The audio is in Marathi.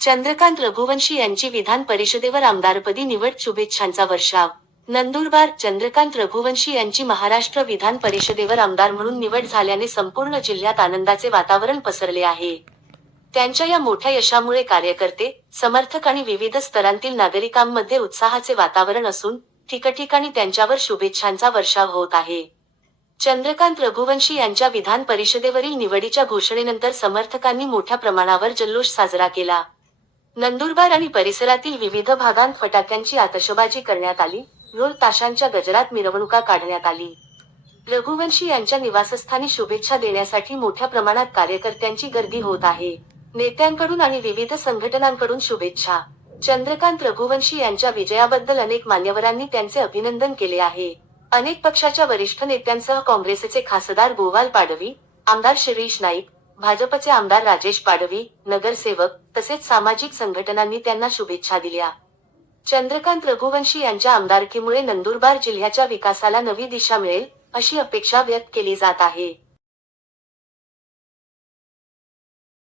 चंद्रकांत रघुवंशी यांची विधान परिषदेवर आमदारपदी निवड शुभेच्छांचा वर्षाव. नंदुरबार चंद्रकांत रघुवंशी यांची महाराष्ट्र विधान परिषदेवर आमदार म्हणून निवड झाल्याने संपूर्ण जिल्ह्यात आनंदाचे वातावरण पसरले आहे. त्यांच्या या मोठ्या यशामुळे कार्यकर्ते समर्थक आणि विविध स्तरांतील नागरिकांमध्ये उत्साहाचे वातावरण असून ठिकठिकाणी त्यांच्यावर शुभेच्छांचा वर्षाव होत आहे. चंद्रकांत रघुवंशी यांच्या विधान परिषदेवरील निवडीच्या घोषणेनंतर समर्थकांनी मोठ्या प्रमाणावर जल्लोष साजरा केला. नंदुरबार आणि परिसरातील विविध भागांत फटाक्यांची आतषबाजी करण्यात आली. ढोल ताशांच्या गजरात मिरवणुका काढण्यात आली. रघुवंशी यांच्या निवासस्थानी शुभेच्छा देण्यासाठी मोठ्या प्रमाणात कार्यकर्त्यांची गर्दी होत आहे. नेत्यांकडून आणि विविध संघटनांकडून शुभेच्छा. चंद्रकांत रघुवंशी यांच्या विजयाबद्दल अनेक मान्यवरांनी त्यांचे अभिनंदन केले आहे. अनेक पक्षाच्या वरिष्ठ नेत्यांसह काँग्रेसचे खासदार गोवाल पाडवी आमदार शिरीष नाईक भाजपचे आमदार राजेश पाडवी नगरसेवक तसेच सामाजिक संघटनांनी त्यांना शुभेच्छा दिल्या. चंद्रकांत रघुवंशी यांच्या आमदारकीमुळे नंदुरबार जिल्ह्याच्या विकासाला नवी दिशा मिळेल अशी अपेक्षा व्यक्त केली जात आहे.